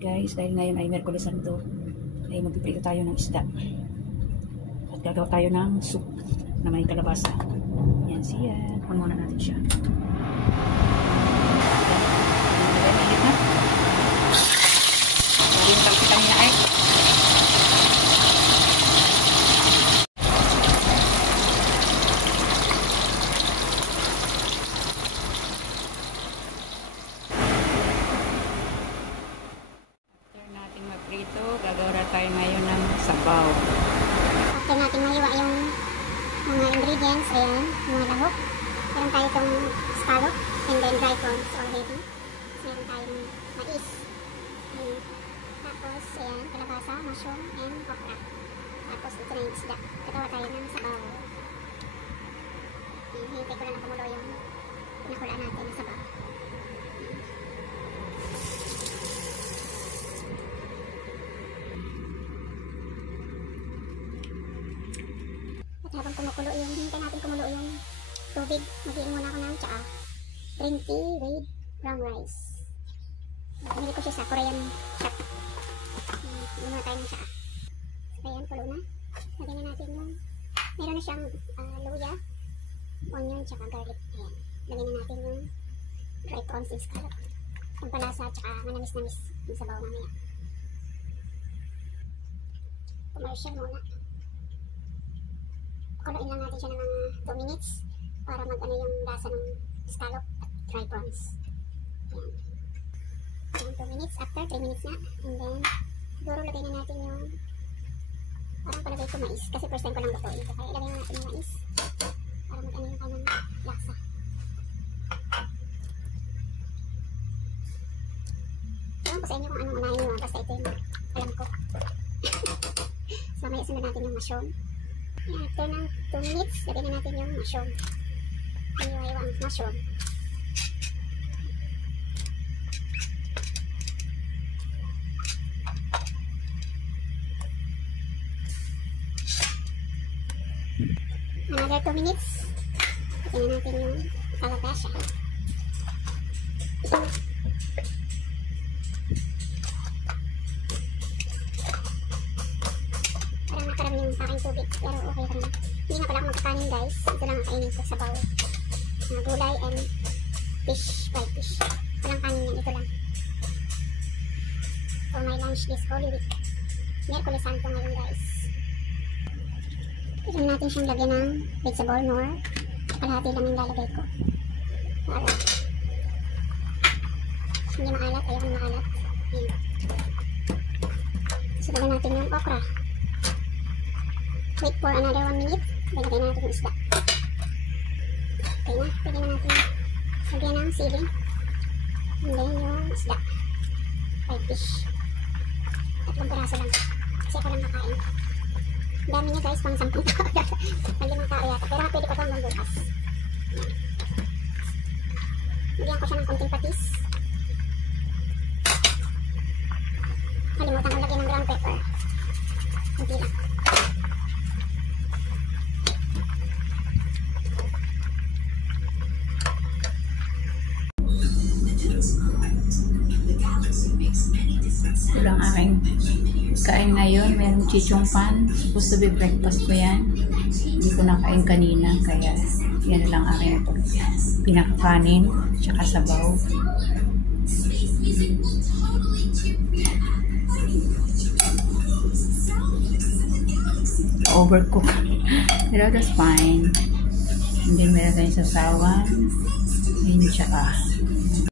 Guys, dahil ngayon ay Miyerkules Santo, ay magpiprito tayo ng isda. At gagawa tayo ng soup na may kalabasa. Yan siya. Kunin muna natin siya. Mainit na. Bali yung kalpitan niya ay. Magprito, gagawa tayo ngayon ng sabaw. After natin mahiwa yung mga ingredients, ayan, mga lahok. Meron tayo itong scallop and then dry prawns already. Meron tayong mais. Ayan. Tapos, ayan, kalabasa, mushroom, and okra. Tapos, ito na yung isda. Gagawa tayo ng sabaw. Hintay ko lang na kumulo yung pinakulaan natin na sabaw. Habang kumukulo yung, hintay natin kumulo yung tubig, mag-iin muna ako ng tsaa. Green tea with brown rice. Pinili ko siya sa Korean shop. Hindi muna tayo ng tsaa. So, ayan, kulo na. Lagyan na natin yung, meron na siyang luya, onion, tsaka garlic. Ayan. Lagyan na natin yung dry prawns and scallop. Pampalasa, tsaka manamis-namis yung sabaw mamaya. Commercial muna. Kuluin lang natin siya ng mga 2 minutes para mag-ano yung lasa ng scallop at dry prawns. Ayan. Ayan, 2 minutes. After 3 minutes na. And then, siguro lagay na natin yung parang palagay ko mais. Kasi first time ko lang lutuin. Kaya ilagay na natin yung mais para mag-ano yung kanyang lasa. Alam ko sa inyo kung anong unahin nyo. Basta ito yung alam ko. So, mamaya sunod natin yung mushroom. Ayan, after ng 2 minutes, lagyan na natin yung mushroom. Iniwa-iwa ang mushroom. Another 2 minutes, lagyan na natin yung kalabasa. Yung aking tubig, pero okay lang. Hindi nga pala ako magkakanin guys. Ito lang ang kainin ko, sabaw. Gulay and fish, fried fish. Walang kanin yan, ito lang. For my lunch this Holy Week. Miyerkules Santo ngayon guys. Pwede natin siyang lagyan ng vegetable more. Kalahati lang yung lalagay ko. Para hindi maalat, ayaw na maalat. Ayan. So, lagyan natin yung okra. Wait for another 1 minute. Lagyan natin yung isda. Okay na. Pwede na natin lagyan ng sili. And then yung isda. Fried fish. 3 piraso lang. Kasi ako lang makain. Dami niya guys, pang 10 tao. Pang 5 tao yata. Pero pwede ko itong magbukas. Lagyan ko siya ng konting patis. Kalimutan ko lagyan ng ground pepper. Kunti lang. Ito lang aking kain ngayon. Mayroong chichong pan. Supposed to be breakfast ko yan. Hindi ko nakain kanina. Kaya yan lang aking pinakakanin. Tsaka sabaw. Overcook. Pero that's fine. And then meron tayong sasawan. Ayun tsaka